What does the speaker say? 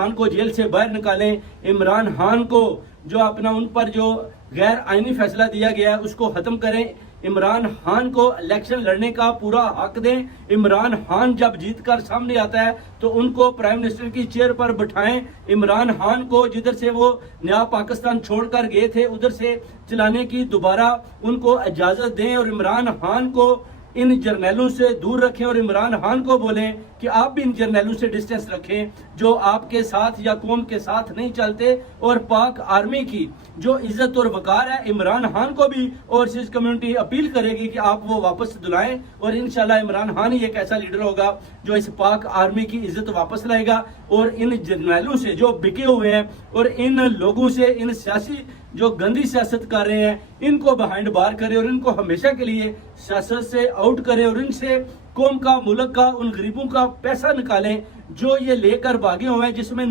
خان کو جیل سے باہر نکالیں، عمران خان کو جو اپنا ان پر جو غیر آئینی فیصلہ دیا گیا ہے اس کو ختم کریں، عمران خان کو الیکشن لڑنے کا پورا حق دیں، عمران خان جب جیت کر سامنے آتا ہے تو ان کو پرائم منسٹر کی چیئر پر بٹھائیں، عمران خان کو جدھر سے وہ نیا پاکستان چھوڑ کر گئے تھے ادھر سے چلانے کی دوبارہ ان کو اجازت دیں، اور عمران خان کو ان جرنیلوں سے دور رکھیں، اور عمران خان کو بولیں کہ آپ بھی ان جرنیلوں سے ڈسٹنس رکھیں جو آپ کے ساتھ یا قوم کے ساتھ نہیں چلتے، اور پاک آرمی کی جو عزت اور وقار ہے عمران خان کو بھی اوورسیز کمیونٹی اپیل کرے گی کہ آپ وہ واپس دلائیں، اور انشاءاللہ عمران خان ہی ایک ایسا لیڈر ہوگا جو اس پاک آرمی کی عزت واپس لائے گا، اور ان جرنیلوں سے جو بکے ہوئے ہیں اور ان لوگوں سے ان سیاسی جو گندی سیاست کر رہے ہیں ان کو بہائنڈ بار کرے اور ان کو ہمیشہ کے لیے سیاست سے آؤٹ کرے، اور ان سے قوم کا، ملک کا، ان غریبوں کا پیسہ نکالیں جو یہ لے کر بھاگے ہوئے ہیں، جس میں